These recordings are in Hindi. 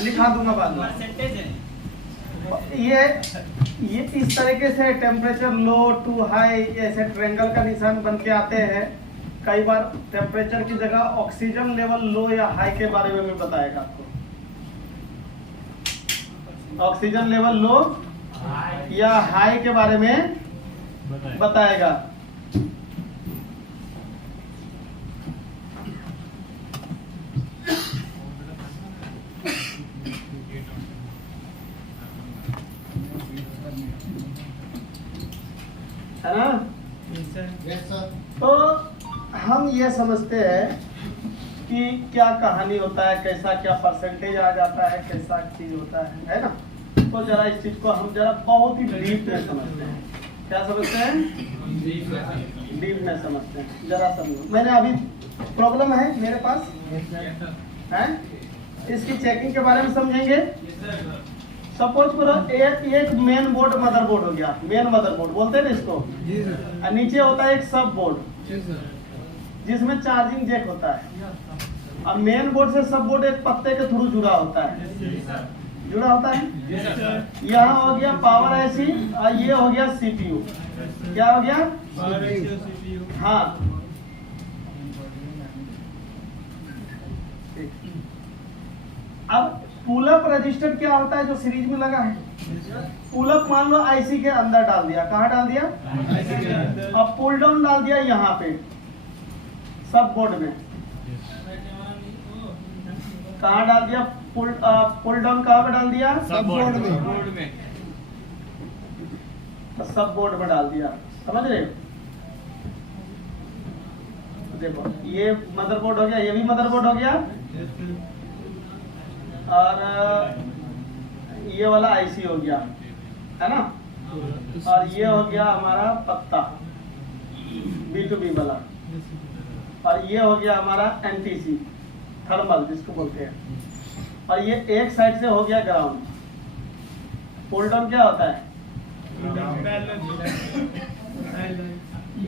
लिखा दूंगा बाद में। ये इस तरीके से टेम्परेचर लो टू हाई ऐसे ट्रायंगल का निशान बन के आते हैं। कई बार टेम्परेचर की जगह ऑक्सीजन लेवल लो या हाई के बारे में भी बताएगा आपको। ऑक्सीजन लेवल लो या हाई के बारे में बताएगा। है ना? Yes sir. तो हम ये समझते हैं कि क्या कहानी होता है, कैसा क्या परसेंटेज आ जाता है, कैसा चीज होता है ना? तो जरा इस चीज को हम जरा बहुत ही डीप में समझते हैं। क्या समझते हैं? डीप में समझते हैं। जरा समझो, मैंने अभी प्रॉब्लम है मेरे पास है, इसकी चेकिंग के बारे में समझेंगे। सपोज करो एक मेन बोर्ड मदरबोर्ड हो गया। मेन मदरबोर्ड बोलते हैं ना इसको। और नीचे होता है एक सब बोर्ड जिसमें चार्जिंग जैक होता है। अब मेन बोर्ड से सब बोर्ड एक पत्ते के थ्रू जुड़ा होता है। जुड़ा होता है। यहाँ हो गया पावर आईसी और ये हो गया सीपीयू। क्या हो गया? हाँ, अब पुलअप रजिस्टर क्या होता है जो सीरीज में लगा है? पुलअप मान लो आईसी के अंदर डाल दिया। कहाँ डाल दिया? अब पुल डाउन डाल दिया यहाँ पे सब बोर्ड में। कहाँ डाल दिया? पुल डाउन कहाँ पे डाल दिया? सब बोर्ड में। सब बोर्ड में डाल दिया। समझ रहे हो? देखो ये मदरबोर्ड हो गया, ये भी मदरबोर्ड हो गया और ये वाला आईसी हो गया, है ना? और ये हो गया हमारा पत्ता B2B वाला। और ये हो गया हमारा एनटीसी थर्मल जिसको बोलते हैं। और ये एक साइड से हो गया ग्राउंड। पुल डाउन क्या होता है?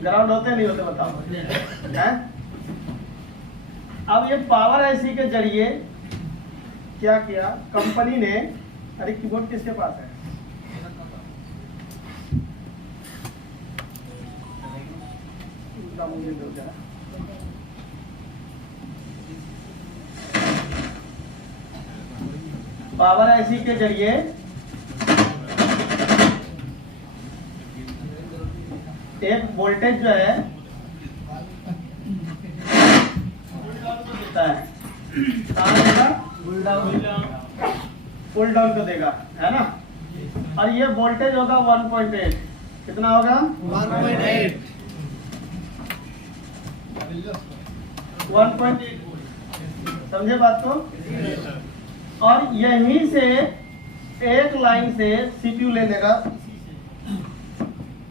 ग्राउंड होते नहीं होते बताओ हैं? अब ये पावर आईसी के जरिए क्या किया कंपनी ने? अरे कीबोर्ड किसके पास है? मुझे दो जरा। पावर आईसी के जरिए एक वोल्टेज जो है पुल डाउन को देगा, है ना? और ये वोल्टेज होगा 1.8। कितना होगा? 1.8। 1.8 समझे बात को? और यहीं से एक लाइन से सीपीयू ले लेगा।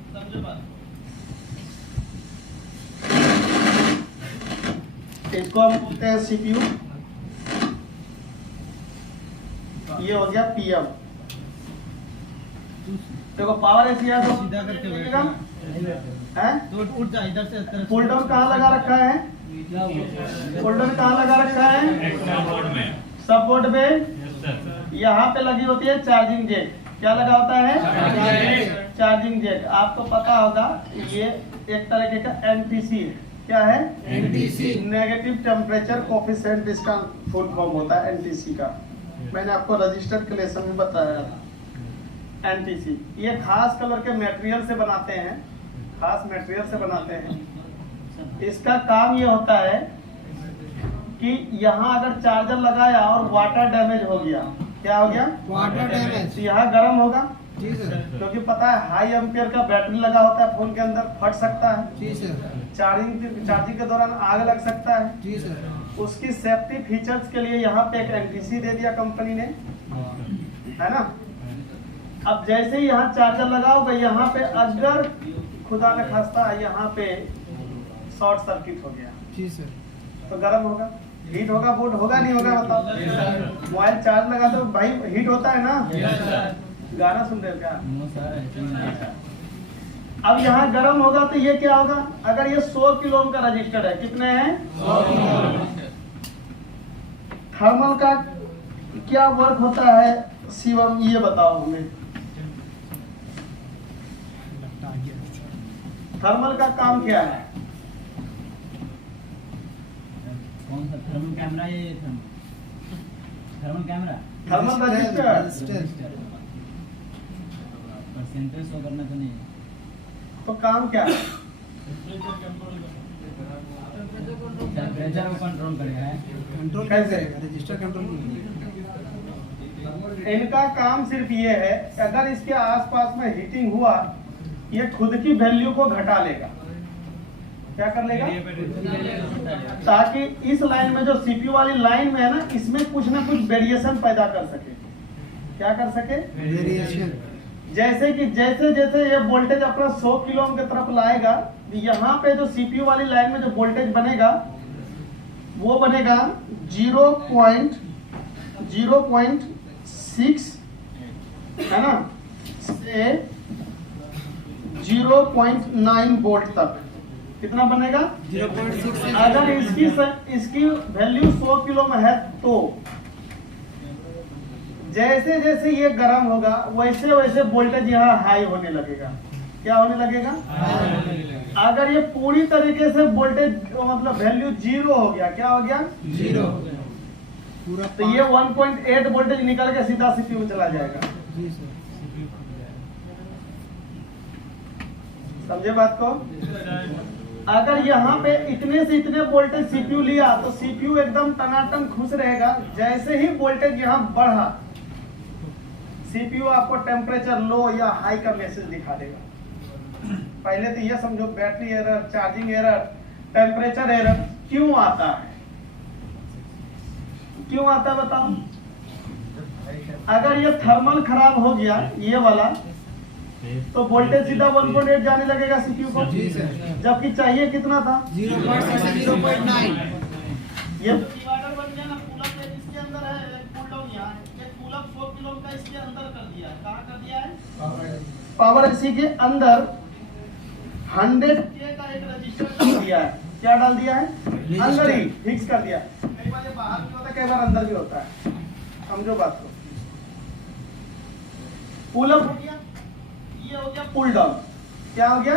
समझे बात? इसको हम बोलते हैं सीपीयू। ये हो गया पीएम। देखो पावर ऐसी है तो सीधा करके बैठेगा हैं? तो उठ जा इधर से। पुल डाउन कहाँ लगा रखा है? पुल डाउन कहाँ लगा रखा है? सब बोर्ड में। यहाँ पे लगी होती है चार्जिंग जेक। क्या लगा होता है? चार्जिंग जेक। आपको पता होगा ये एक तरह का एनटीसी है। क्या है? एनटीसी, नेगेटिव टेम्परेचर कोफिशिएंट इसका फुल फॉर्म होता है एनटीसी का। मैंने आपको रजिस्टर के लेसन में बताया था। एनटीसी ये खास कलर के मटेरियल से बनाते हैं। खास मटेरियल से बनाते हैं। इसका काम ये होता है कि यहाँ अगर चार्जर लगाया और वाटर डैमेज हो गया। क्या हो गया? Water damage. यहाँ गर्म होगा जी सर। क्योंकि पता है हाई एम्पियर का बैटरी लगा होता है फोन के अंदर, फट सकता है। जी सर। चार्जिंग के दौरान आग लग सकता है। जी सर। उसकी सेफ्टी फीचर्स के लिए यहाँ पे एक एनटीसी दे दिया कंपनी ने, है ना? अब जैसे ही यहाँ चार्जर लगाओगे, यहाँ पे अगर खुदा न खास्ता यहाँ पे शॉर्ट सर्किट हो गया जी सर, तो गर्म होगा, हीट होगा, बोर्ड होगा नहीं होगा? बताओ। मोबाइल चार्ज लगा तो भाई हीट होता है ना? गाना सुन रहे हो क्या? अब यहाँ गर्म होगा तो ये क्या होगा? अगर ये 100 किलो ओम का रजिस्टर है, कितने हैं? 100 किलो। थर्मल का क्या वर्क होता है शिवम, ये बताओ हमें। थर्मल का काम क्या है? कौन सा थर्मल कैमरा? ये thermal camera, thermal register. Percentage show करना तो नहीं है। तो काम क्या है? टेम्परेचर को कंट्रोल करेगा। कंट्रोल कैसे? Register control. इनका काम सिर्फ ये है, अगर इसके आसपास में हीटिंग हुआ, ये खुद की वैल्यू को घटा लेगा। क्या कर लेगा? ताकि इस लाइन में जो सीपीयू वाली लाइन में है ना, इसमें कुछ ना कुछ वेरिएशन पैदा कर सके। क्या कर सके? वेरिएशन। जैसे कि जैसे जैसे ये वोल्टेज अपना 100 किलो ओम की तरफ लाएगा, यहाँ पे जो सीपीयू वाली लाइन में जो वोल्टेज बनेगा वो बनेगा 0.6 है ना, से 0.9 वोल्ट तक। कितना बनेगा? 0.6। अगर इसकी वैल्यू 100 किलो में है तो जैसे जैसे ये गर्म होगा वैसे वैसे वोल्टेज यहाँ हाई होने लगेगा। क्या होने लगेगा? अगर ये पूरी तरीके से वोल्टेज मतलब वैल्यू 0 हो गया, क्या हो गया? 0 पूरा। तो ये 1.8 वोल्टेज निकल के सीधा सीपीयू में चला जाएगा। जी सर। समझे बात को? अगर यहाँ पे इतने से इतने वोल्टेज सीपीयू लिया तो सीपीयू एकदम टनाटन खुश रहेगा। जैसे ही वोल्टेज यहाँ बढ़ा, सीपीयू आपको टेम्परेचर लो या हाई का मैसेज दिखा देगा। पहले तो ये समझो, battery error, charging error, temperature error क्यों आता है? क्यों आता है बताओ? अगर ये थर्मल खराब हो गया, ये वाला, तो वोल्टेज सीधा 1.8 जाने लगेगा सीपीयू को। जी सर। जबकि चाहिए कितना था? 0.6 से 0.9। ये डिवाइडर बन गया ना, पुलअप है इसके अंदर है, पुल डाउन यहाँ है। ये पुलअप 100 किलो का इसके अंदर कर दिया है। कहाँ कर दिया है? पावर एसी के अंदर 100 के का एक रजिस्टर डाल दिया है। क्या डाल दिया है? अंदर ही फिक्स कर दिया। कई बार ये बाहर भी होता है, कई बार अंदर भी होता है। समझो बात को। पुलअप हो गया, ये हो गया पुल डाउन। क्या हो गया?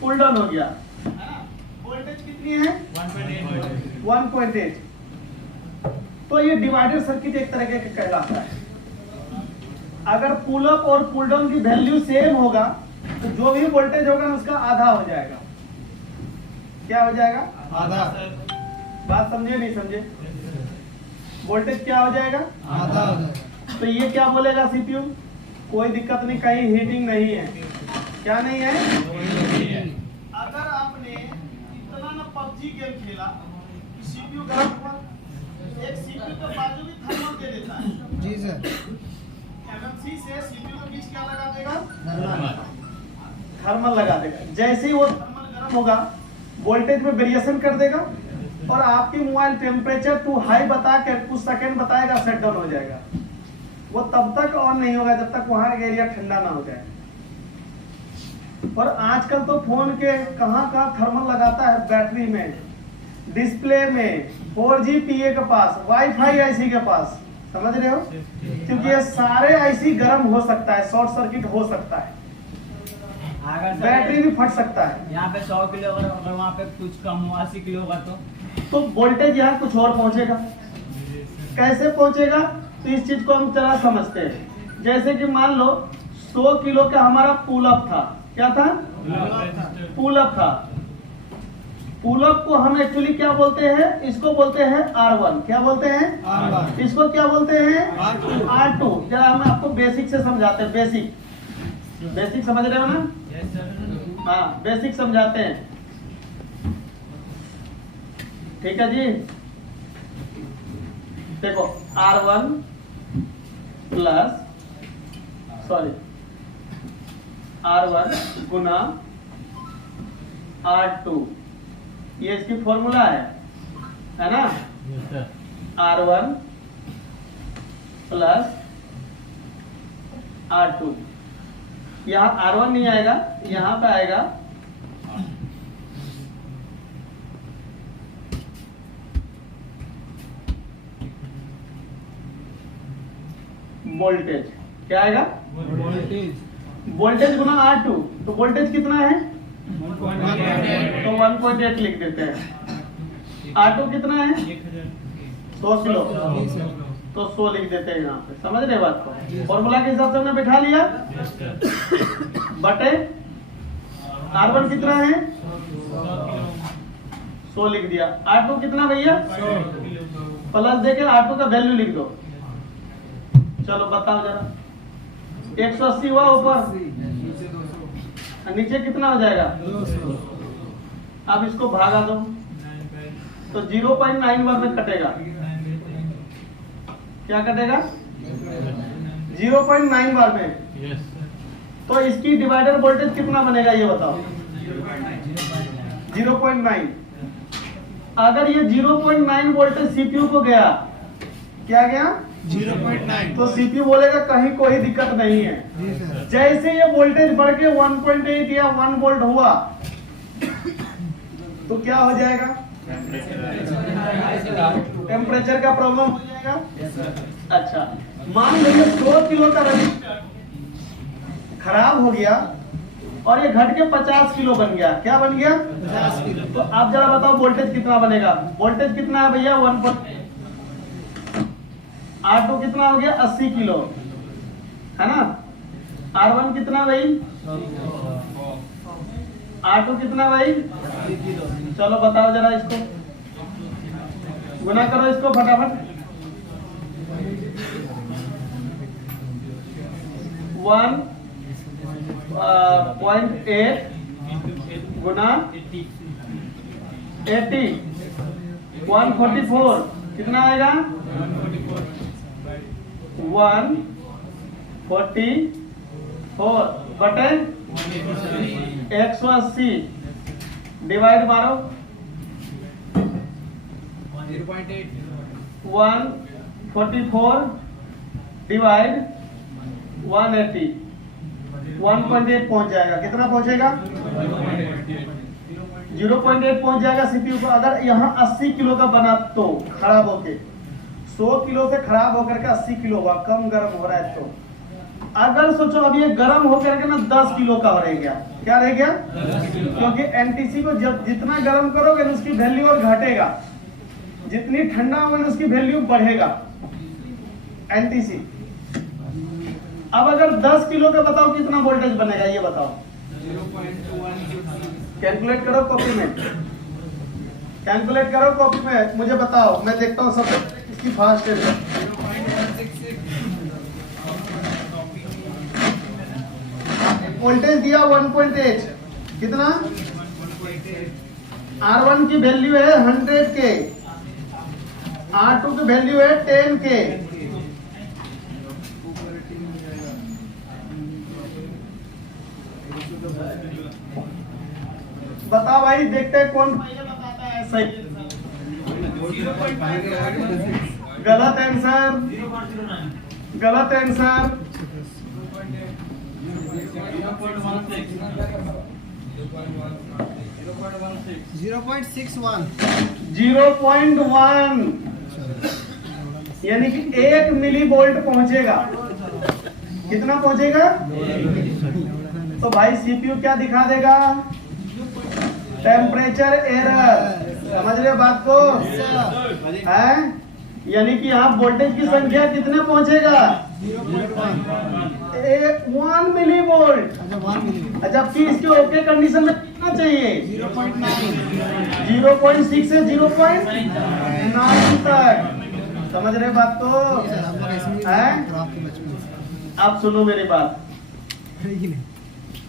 पुल डाउन हो गया, है ना? वोल्टेज कितनी है? 1.8। तो ये डिवाइडर सर्किट एक तरह के कहलाता है। अगर पुल अप और पुल डाउन की वैल्यू सेम होगा तो जो भी वोल्टेज होगा उसका आधा हो जाएगा। क्या हो जाएगा? आधा। बात समझे नहीं समझे? वोल्टेज क्या हो जाएगा? आधा। तो ये क्या बोलेगा सीपीयू? कोई दिक्कत नहीं, कहीं हीटिंग नहीं है। क्या नहीं है? अगर आपने इतना ना पबजी गेम खेला, सीपीयू गर्म हुआ, एक सीपीयू के बाजू भी थर्मल दे देता है। जी सर। एमएमसी से सीपीयू के बीच क्या लगा देगा? थर्मल लगा देगा। जैसे ही वो थर्मल गर्म होगा, वोल्टेज में वेरिएशन कर देगा और आपकी मोबाइल टेम्परेचर टू हाई बता के कुछ सेकंड बताएगा, शट डाउन हो जाएगा। वो तब तक ऑन नहीं होगा जब तक वहां का एरिया ठंडा ना हो जाए। और आजकल तो फोन के कहां थर्मल लगाता है? बैटरी में, डिस्प्ले में, 4G PA के पास, वाईफाई आईसी के पास। समझ रहे हो? क्योंकि ये सारे आईसी गर्म हो सकता है, शॉर्ट सर्किट हो सकता है, बैटरी भी फट सकता है। यहाँ पे 100 किलो अगर वहाँ पे कुछ कम हो 80 किलो होगा तो वोल्टेज यहाँ कुछ और पहुंचेगा। कैसे पहुंचेगा? तो इस चीज को हम जरा समझते हैं। जैसे कि मान लो 100 किलो का हमारा पुल अप था। क्या था? पुल अप था। पुल अप को हम एक्चुअली क्या बोलते हैं? इसको बोलते हैं R1। क्या बोलते हैं? R1। इसको क्या बोलते हैं? R2। R2। जरा हम आपको बेसिक से समझाते हैं। बेसिक समझ रहे हो ना? हाँ, बेसिक समझाते हैं। ठीक है जी। देखो, R1 प्लस R1 गुना R2, ये इसकी फॉर्मूला है ना? R1 plus R2। यहाँ R1 नहीं आएगा, यहाँ पे आएगा वोल्टेज क्या आएगा? वोल्टेज वोल्टेज गुना R2, तो वोल्टेज कितना है? तो 1.8 लिख देते हैं। R2 कितना है? 100 किलो, तो 100 लिख देते हैं यहाँ पे। समझ रहे बात को? फॉर्मूला के हिसाब से हमने बैठा लिया, बटे R1 कितना है? 100 लिख दिया। R2 कितना भैया? प्लस देके R2 का वैल्यू लिख दो। चलो बताओ जरा, 180 हुआ ऊपर, नीचे कितना हो जाएगा? 200 अब इसको भागा दो, तो 0.91 में कटेगा। क्या कटेगा? 0.91 में। तो इसकी डिवाइडर वोल्टेज कितना बनेगा ये बताओ? 0.9। अगर ये 0.9 वोल्टेज सीपीयू को गया, क्या गया? 0.9 तो सीपीयू बोलेगा कहीं कोई दिक्कत नहीं है। जी सर। जैसे ये वोल्टेज बढ़ के 1.8 या 1 वोल्ट हुआ, तो क्या हो जाएगा? टेम्परेचर का प्रॉब्लम हो जाएगा। अच्छा, मान लीजिए 100 किलो का रजिस्टर खराब हो गया और ये घट के 50 किलो बन गया। क्या बन गया? 50 किलो। तो आप जरा बताओ वोल्टेज कितना बनेगा? वोल्टेज कितना है भैया? 1. R2 कितना हो गया? 80 किलो, है ना? R1 कितना भाई? R2 कितना भाई? चलो बताओ जरा इसको, गुना करो इसको फटाफट। 1.8 गुना 80, 144 कितना आएगा? 144 बटे 180 डिवाइड मारो 144 डिवाइड 180, 1.8 पहुंच जाएगा। कितना पहुंचेगा? 0.8 पहुंच जाएगा सीपीयू को। अगर यहाँ 80 किलो का बना तो खराब होके 100 किलो से खराब होकर के 80 किलो हुआ, कम गर्म हो रहा है। तो अगर सोचो अब ये गर्म होकर के ना 10 किलो का रह गया, क्या रह गया? क्योंकि एनटीसी को जब जितना गर्म करोगे उसकी वैल्यू और घटेगा, जितनी ठंडा होगा उसकी वैल्यू बढ़ेगा एनटीसी। अब अगर 10 किलो का बताओ कितना वोल्टेज बनेगा ये बताओ? कैलकुलेट करो कॉपी में, कैलकुलेट करो कॉपी में, मुझे बताओ, मैं देखता हूँ सब इसकी फास्ट है। वोल्टेज दिया 1.8, कितना? R1 की वैल्यू है 100 के, R2 की वैल्यू है 10 के। बताओ भाई, देखते हैं कौन पहले बताता है सही। गलत आंसर, गलत आंसर। 0.61 0.1 यानी कि 1 मिली वोल्ट पहुंचेगा। कितना पहुंचेगा? तो भाई सीपीयू क्या दिखा देगा? Temperature error. समझ रहे बात को? है यानी कि यहाँ वोल्टेज की संख्या कितने पहुंचेगा? 1 मिली वोल्ट। जबकि इसके ओके कंडीशन में कितना चाहिए? 0.6 से 0.9 तक। समझ रहे बात को? है? अब सुनो मेरी बात,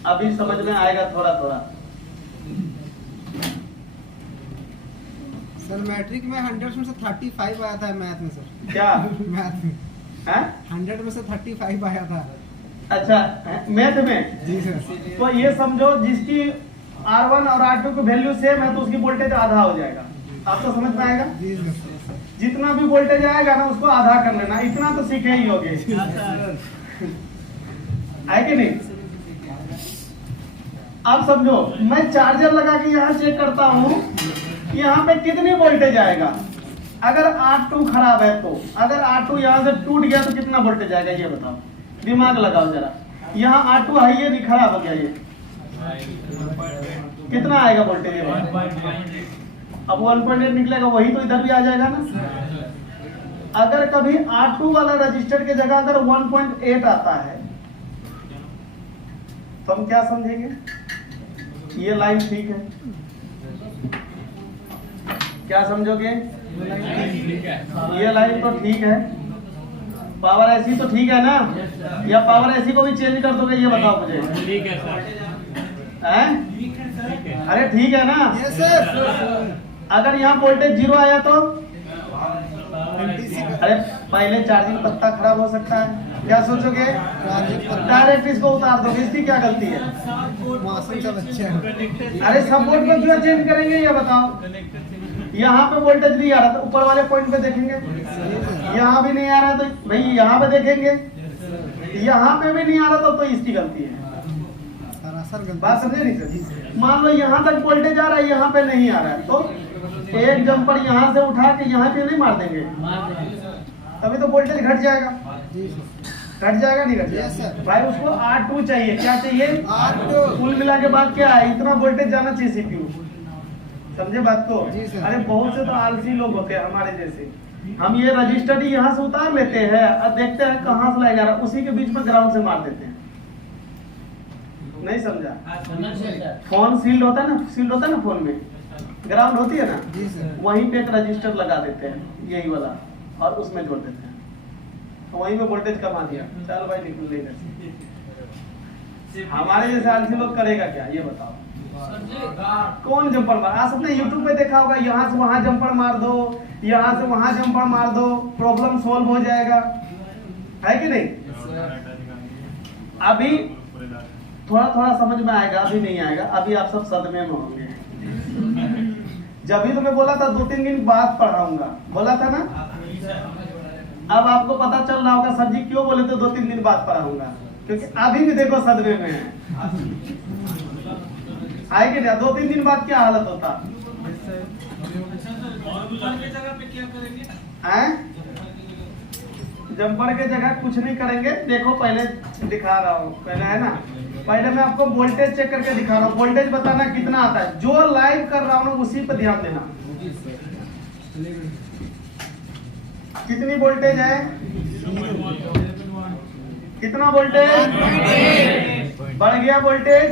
अभी समझ में आएगा थोड़ा थोड़ा। सर मैट्रिक में 100 में से 35 आया था मैथ में सर। क्या? मैथ में है? 100 में से 35 आया था। अच्छा, मैथ में? जी सर। तो ये समझो जिसकी R1 और R2 की वैल्यू सेम है तो उसकी वोल्टेज आधा हो जाएगा। आपको समझ में आएगा? जी सर। जितना भी वोल्टेज आएगा ना उसको आधा कर लेना, इतना तो सीखे ही होगे। है कि नहीं? अब समझो, मैं चार्जर लगा के यहाँ चेक करता हूँ यहाँ पे कितनी वोल्टेज आएगा। अगर R2 खराब है तो अगर R2 यहाँ से टूट गया तो कितना वोल्टेज आएगा ये बताओ, दिमाग लगाओ जरा। यहाँ R2 है, ये नहीं खराब हो गया, ये कितना आएगा वोल्टेज? अब 1.8 निकलेगा, वही तो इधर भी आ जाएगा ना। अगर कभी R2 वाला रजिस्टर के जगह अगर 1.8 आता है तो हम क्या समझेंगे? ये लाइन ठीक है, क्या समझोगे? ये लाइन तो ठीक है, पावर ऐसी तो ठीक है ना, या पावर ऐसी को भी चेंज कर दोगे ये बताओ मुझे? ठीक है सर, हैं? अरे ठीक है ना? Yes sir. अगर यहाँ वोल्टेज 0 आया तो अरे पहले चार्जिंग पत्ता खराब हो सकता है, क्या सोचोगे? डायरेक्ट इसको उतार दोगे, इसकी क्या गलती है? मौसम सब अच्छा है। अरे सपोर्ट को क्यों चेंज करेंगे ये बताओ? यहाँ पे वोल्टेज नहीं आ रहा तो ऊपर वाले पॉइंट पे देखेंगे, यहाँ भी नहीं आ रहा तो भाई यहाँ पे देखेंगे, यहाँ पे भी नहीं आ रहा तो इसकी गलती है। बात समझे नहीं सर? मान लो यहाँ तक वोल्टेज आ रहा है, यहाँ पे नहीं आ रहा है तो एक जंपर यहाँ से उठा के यहाँ पे नहीं मार देंगे, तभी तो वोल्टेज घट जाएगा। घट जाएगा नहीं घट जाएगा भाई? उसको R2 चाहिए, क्या चाहिए? R2। कुल मिला के बाद क्या है, इतना वोल्टेज जाना चाहिए सीपीयू, समझे बात को? अरे बहुत से तो आलसी लोग होते हैं हमारे जैसे, हम ये रजिस्टर ही यहाँ से उतार लेते हैं और देखते हैं कहाँ से लाया जा रहा है, उसी के बीच में ग्राउंड से मार देते हैं। नहीं समझा? फोन सील्ड होता है ना, सील्ड होता है ना फोन में, ग्राउंड होती है ना, वहीं पे एक रजिस्टर लगा देते हैं यही वाला और उसमें जोड़ देते हैं, तो वहीं में वोल्टेज कमा दिया, चल भाई निकल लेगा। हमारे जैसे आलसी लोग करेगा क्या ये बताओ? कौन जंपर मार? आज सबने यूट्यूब पे देखा होगा, यहाँ से वहां जंपर मार दो, यहाँ से वहां जंपर मार दो, प्रॉब्लम सोल्व हो जाएगा, है कि नहीं? अभी थोड़ा थोड़ा समझ में आएगा, अभी नहीं आएगा, अभी आप सब सदमे में होंगे। जब भी तुम्हें बोला था 2-3 दिन बाद पढ़ाऊंगा, बोला था ना? अब आपको पता चल रहा होगा सर जी क्यों बोले थे 2-3 दिन बाद पढ़ाऊंगा, क्योंकि अभी भी देखो सदमे में है। आए कि नहीं? 2-3 दिन बाद क्या हालत होता? जंपर के जगह कुछ नहीं करेंगे, देखो पहले दिखा रहा हूँ, पहले है ना, पहले मैं आपको वोल्टेज चेक करके दिखा रहा हूँ, वोल्टेज बताना कितना आता है, जो लाइव कर रहा हूँ उसी पर ध्यान देना। कितनी वोल्टेज है? कितना वोल्टेज? बढ़ गया वोल्टेज।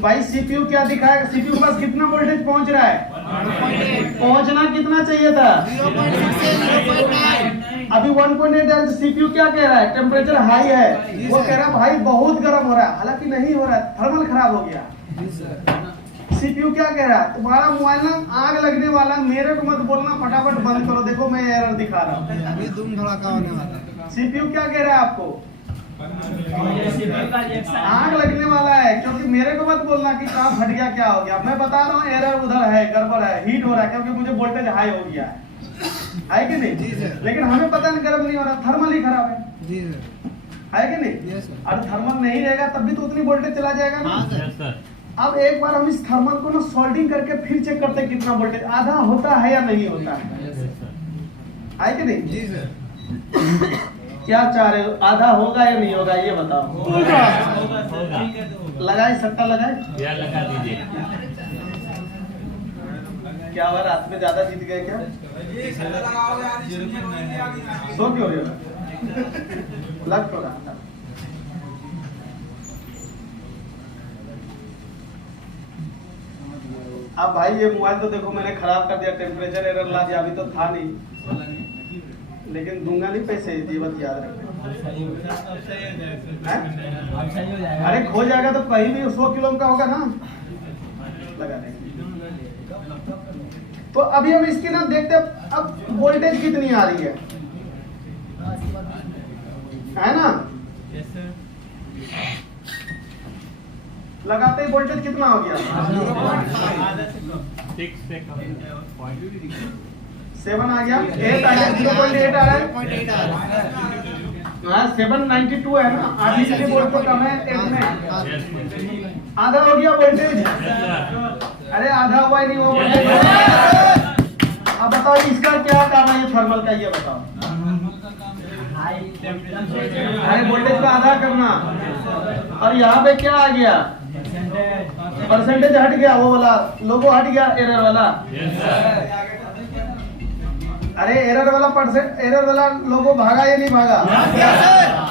भाई सीपीयू क्या दिखाएगा? सीपीयू के पास कितना वोल्टेज पहुंच रहा है? पहुंचना कितना चाहिए था? 0.9। अभी 1.8 है। सीपीयू क्या कह रहा है? टेम्परेचर हाई है, वो कह रहा है भाई बहुत गर्म हो रहा है, हालांकि नहीं हो रहा है, थर्मल खराब हो गया। सीपीयू क्या कह रहा है? तुम्हारा मोबाइल ना आग लगने वाला, मेरे को मत बोलना, फटाफट बंद करो, देखो मैं एरर दिखा रहा हूँ। अभी धूम धड़ाका होने वाला है। सीपीयू क्या कह रहा है आपको? आग लगने वाला है, क्योंकि मेरे को मत बोलना कि कहाँ फट गया, क्या हो गया। मैं बता रहा हूँ एरर उधर है, गड़बड़ है, हीट हो रहा है, क्योंकि मुझे वोल्टेज हाई हो गया है कि नहीं? लेकिन हमें पता नहीं गर्म नहीं हो रहा, थर्मल ही खराब है। जी सर। है कि नहीं? और थर्मल नहीं रहेगा तब भी तो उतनी वोल्टेज चला जाएगा ना। अब एक बार हम इस थर्मल को ना सोल्डिंग करके फिर चेक करते हैं कितना वोल्टेज आधा होता है या नहीं होता है कि नहीं? जी सर। क्या चाह रहे हो, आधा होगा या नहीं होगा ये बताओ। लगाए सट्टा लगाए, लगा दीजिए। क्या हुआ, रात में ज्यादा जीत गए क्या? सो क्यों रहे हो? लग तो रहा था। अब भाई ये मोबाइल तो देखो मैंने खराब कर दिया, टेम्परेचर एरर ला दिया, अभी तो था नहीं, लेकिन दूंगा नहीं पैसे, ये बात याद रखना। अरे खो जाएगा तो कहीं भी 100 किलो का होगा ना, लगा देंगे। तो अभी हम इसकी ना देखते अब वोल्टेज कितनी आ रही है ना? लगाते ही वोल्टेज कितना हो गया? 7 आ गया, 8 आ गया, 0.8 आ रहा है। हाँ 792 है ना, आधी से वोल्ट तो कम है 8 में, आधा हो गया वोल्टेज। अरे आधा हुआ ही नहीं हुआ वोल्टेज, अब बताओ इसका क्या काम है, ये थर्मल का, ये बताओ। हाई टेम्परेचर हाई वोल्टेज को आधा करना, और यहाँ पे क्या आ गया, परसेंटेज हट गया, वो वाला लोगो हट गया, एरर वाला। अरे एरर वाला एरर वाला लोगो भागा या नहीं भागा?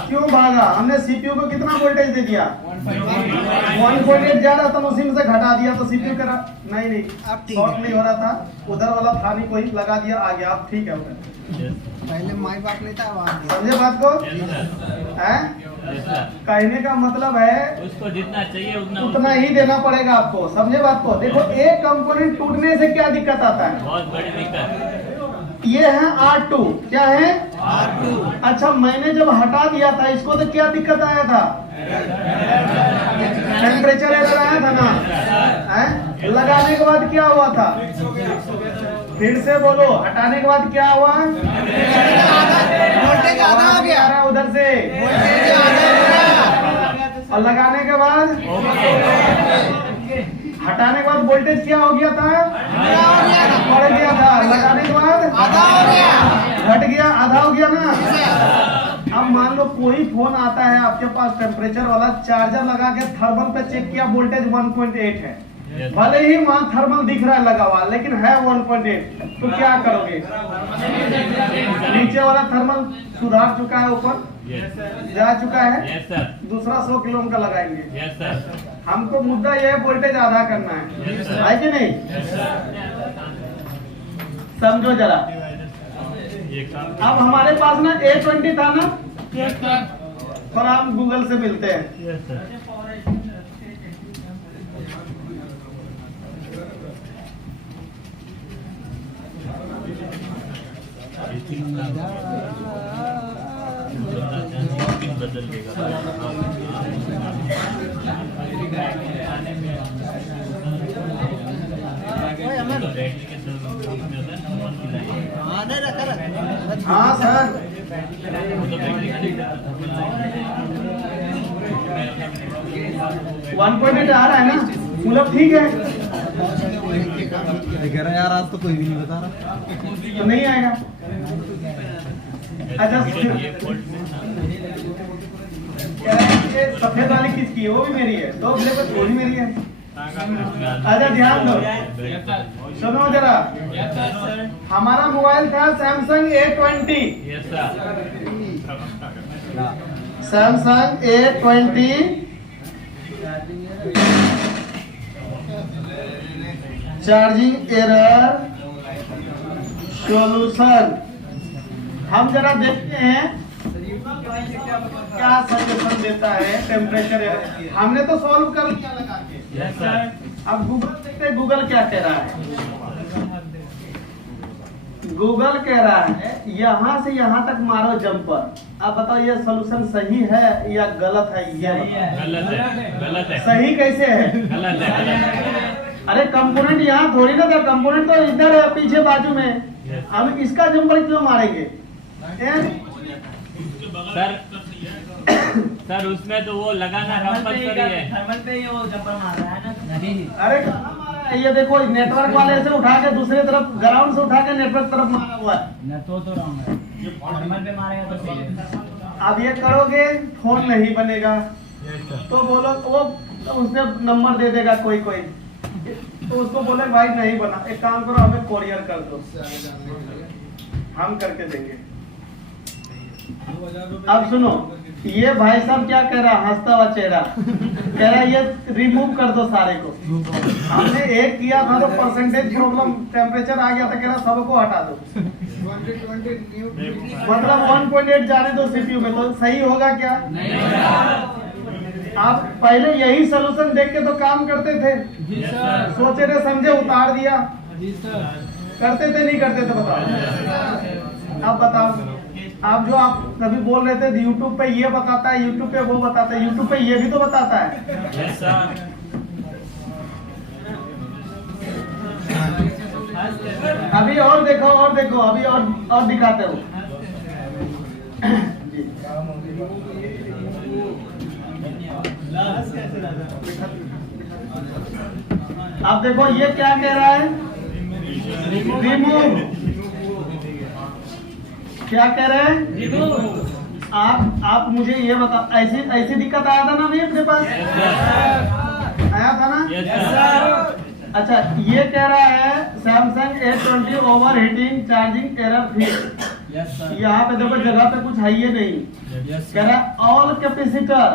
क्यों भागा? हमने सीपीयू को कितना वोल्टेज दे दिया? 1.8 जा रहा था, उसी में से घटा दिया तो सीपीयू का नहीं अब ठीक शॉर्ट है। नहीं हो रहा था, उधर वाला था नहीं, कोई लगा दिया, आ गया, अब ठीक है उधर। पहले माई बाप नहीं था, अब आ गया। समझे बात को? हैं? कहने का मतलब है उसको जितना चाहिए उतना ही देना पड़ेगा आपको। समझे बात को? देखो एक कंपोनेंट टूटने से क्या दिक्कत आता है? बहुत बड़ी दिक्कत। ये है R2, क्या है R2। अच्छा, मैंने जब हटा दिया था इसको तो क्या दिक्कत आया था? टेम्परेचर एरर आया था ना? हैं? लगाने के बाद क्या हुआ था? फिर से बोलो, हटाने के बाद क्या हुआ? वोल्टेज आधा हो गया। आ रहा है उधर से, वोल्टेज आधा हो गया। और लगाने के बाद, हटाने के बाद वोल्टेज क्या हो गया था? बढ़ गया था। लगाने के बाद आधा हो गया। घट गया, आधा हो गया ना? अब मान लो कोई फोन आता है आपके पास टेम्परेचर वाला, चार्जर लगा के थर्मल पे चेक किया, वोल्टेज 1.8 है, भले ही वहाँ थर्मल दिख रहा है लगा हुआ, लेकिन है 1.8, तो क्या करोगे? नीचे वाला थर्मल सुधार चुका है, ऊपर जा चुका है, यस सर, दूसरा 100 किलो का लगाएंगे। यस सर, हमको मुद्दा यह है वोल्टेज आधा करना है, Yes, sir. है कि नहीं? समझो जरा। ये काम अब हमारे पास ना A20 था ना, पर हम गूगल से मिलते हैं। यस सर, बदल देगा। आने रखा रखा। हाँ सर, 1.8 आ रहा है ना, मतलब ठीक है, कह रहा यार आज तो कोई भी नहीं बता रहा। तो नहीं आएगा। अच्छा, ये सफेद वाली किसकी है? वो भी मेरी है, दो ब्लैक और वो भी मेरी है। अच्छा ध्यान दो, सुनो जरा, हमारा मोबाइल था Samsung A20, yes sir, Samsung A20, charging error solution. हम जरा देखते हैं क्या सॉल्यूशन देता है टेम्परेचर एरर। हमने तो सॉल्व कर लिया लगा के, यस सर, अब गूगल देखते हैं गूगल क्या कह रहा है। गूगल कह रहा है यहाँ से यहाँ तक मारो जंपर। आप बताओ ये सॉल्यूशन सही है या गलत है? ये बताओ। गलत है, गलत है, सही कैसे है? गलत है, गलत है। अरे कंपोनेंट यहाँ थोड़ी ना था, कंपोनेंट तो इधर है पीछे बाजू में। हम इसका जंपर क्यों मारेंगे? सर, सर उसमें तो वो लगाना कंपलसरी है। थर्मल पे ही वो जंपर मार रहा है ना। नहीं, अरे कहाँ मारा है? ये देखो नेटवर्क वाले से उठा के दूसरी तरफ, ग्राउंड से उठा के नेटवर्क तरफ मारा हुआ है। ना तो रॉन्ग है। थर्मल पे मारेगा तो सही है। अब ये करोगे फोन नहीं बनेगा, तो बोलो वो उसने नंबर दे देगा कोई, तो उसको बोले भाई नहीं बना, एक काम करो हमें कोरियर कर दो, हम करके देंगे। अब सुनो, ये भाई साहब क्या कह रहा, हंसता हुआ चेहरा कह रहा ये रिमूव कर दो सारे को। हमने एक किया था तो परसेंटेज प्रॉब्लम, टेम्परेचर आ गया था, कह रहा सबको हटा दो। मतलब 1.8 जाने दो सीपीयू में, तो सही होगा क्या? आप पहले यही सोल्यूशन देख के तो काम करते थे, सोचे थे समझे उतार दिया, करते थे नहीं करते थे? बताओ, आप बताओ। आप जो आप कभी बोल रहे थे यूट्यूब पे ये बताता है, यूट्यूब पे वो बताता है, यूट्यूब पे ये भी तो बताता है। यस सर, अभी और देखो, और देखो, अभी और दिखाते हो। जी। अब देखो ये क्या कह रहा है, रिमूव क्या कह रहे हैं? आप मुझे ये बता, ऐसी ऐसी दिक्कत आया था ना अभी अपने पास? आया था ना? Yes sir. अच्छा, ये कह रहा है Samsung A20 over heating charging error fix. Yes sir. यहाँ पे देखो जगह पे कुछ है ही नहीं। यस कह रहा है all capacitor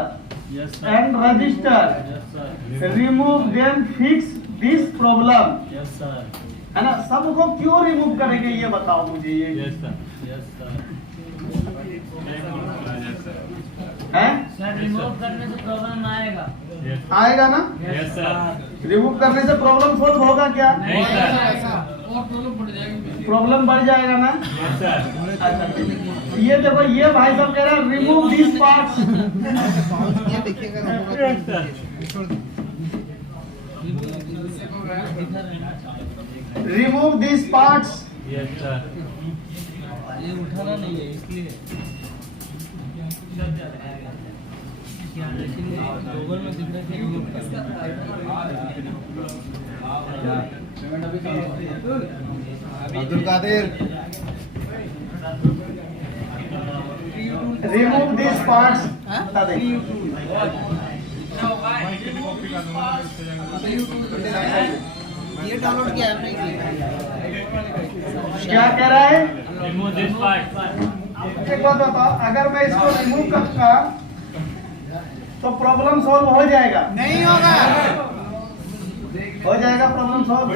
yes and register yes sir. Remove then fix this problem. Yes sir. है ना? सबको क्यों रिमूव करेंगे ये बताओ मुझे ये यस सर। Yes sir. है? सर रिमूव करने से प्रॉब्लम आएगा। आएगा ना? Yes sir. रिमूव करने से प्रॉब्लम सोल्व होगा क्या? नहीं सर। प्रॉब्लम बढ़ जाएगा ना? Yes sir. अच्छा ठीक है। ये देखो ये भाई साहब कह रहा है रिमूव दिस पार्ट्स। ये देखिएगा यस सर। छोड़ दो। Remove this parts. Yes sir. ये उठाना नहीं है इसलिए। लेकिन गूगल में दिख रहा है कि remove Abdul Qadir remove this parts बता दे। ये डाउनलोड किया है नहीं? क्या कह रहा है? Remove this part. एक बात बताओ, अगर मैं इसको रिमूव करूंगा तो प्रॉब्लम सॉल्व हो जाएगा? नहीं होगा। हो जाएगा प्रॉब्लम सॉल्व?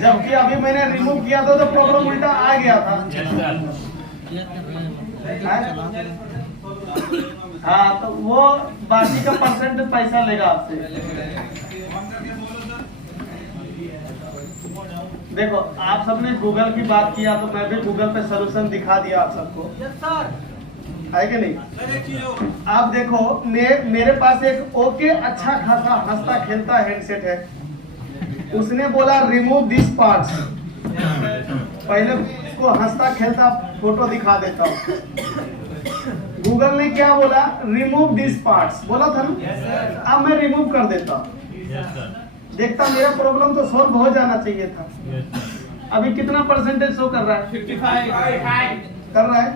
जबकि अभी मैंने रिमूव किया था तो प्रॉब्लम उल्टा आ गया था। Yes sir. हाँ, तो वो बाकी का परसेंट पैसा लेगा आपसे। देखो आप सबने गूगल की बात किया तो मैं भी गूगल पे सलूशन दिखा दिया आप सबको। है कि नहीं? आप देखो मेरे पास एक ओके अच्छा खासा हंसता खेलता हेडसेट है। उसने बोला रिमूव दिस पार्ट्स। पहले उसको हंसता खेलता फोटो दिखा देता हूँ। गूगल ने क्या बोला? रिमूव दिस पार्ट्स बोला था ना? अब मैं रिमूव कर देता हूँ। Yes sir. देखता मेरा प्रॉब्लम तो सॉल्व हो जाना चाहिए था। Yes sir. अभी कितना परसेंटेज शो कर रहा है? 55 कर रहा है।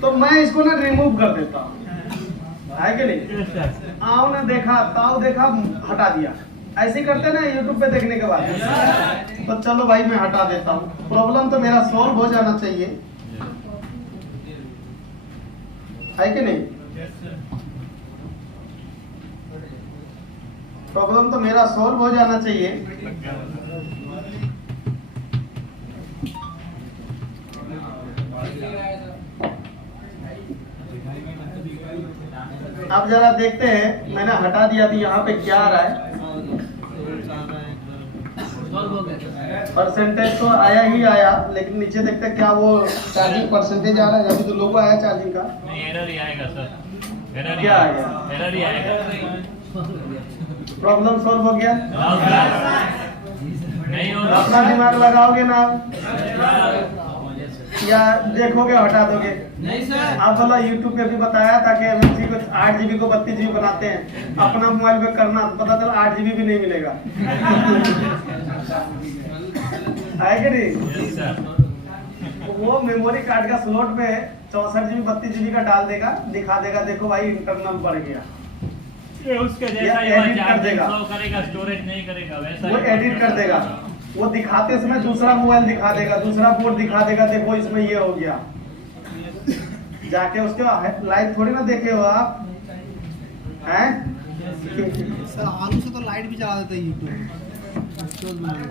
तो मैं इसको ना रिमूव कर देता हूँ। है कि नहीं? Yes sir. आओ ना देखा ताऊ देखा हटा दिया। ऐसे करते ना यूट्यूब पे देखने के बाद। तो चलो भाई मैं हटा देता हूँ। प्रॉब्लम तो मेरा सॉल्व हो जाना चाहिए। है कि नहीं? प्रॉब्लम तो मेरा सॉल्व हो जाना चाहिए। अब जरा देखते हैं, मैंने हटा दिया थी, यहाँ पे क्या आ रहा है? परसेंटेज तो आया ही आया, लेकिन नीचे देखते हैं क्या वो चार्जिंग परसेंटेज आ रहा है। अभी तो लोगो आया चार्जिंग का। नहीं एरर ही आएगा सर। एरर क्या आ गया? एरर ही आएगा। प्रॉब्लम सॉल्व हो गया? नहीं होगा। अपना दिमाग लगाओगे ना या देखोगे हटा दोगे? नहीं सर। आप बोला यूट्यूब पे भी बताया था कि एमएनसी को 8 GB को 32 GB बनाते हैं। अपना मोबाइल पे करना तो पता चला 8 GB भी नहीं मिलेगा। है कि नहीं? Yes sir. वो मेमोरी कार्ड का स्लॉट में 64 GB 32 GB का डाल देगा, दिखा देगा देखो भाई इंटरनल बढ़ गया। ये उसके या जैसा ही edit कर चार्जिंग देगा। शो करेगा, स्टोरेज नहीं करेगा, वैसा वो ही एडिट कर देगा। वो दिखाते समय दूसरा मोबाइल दिखा देगा, दूसरा बोर्ड दिखा देगा, देखो इसमें ये हो गया। जाके उसके लाइव थोड़ी ना देखे हो आप, हैं? सर आलू से तो लाइट भी चला देता है यूट्यूब। मैंने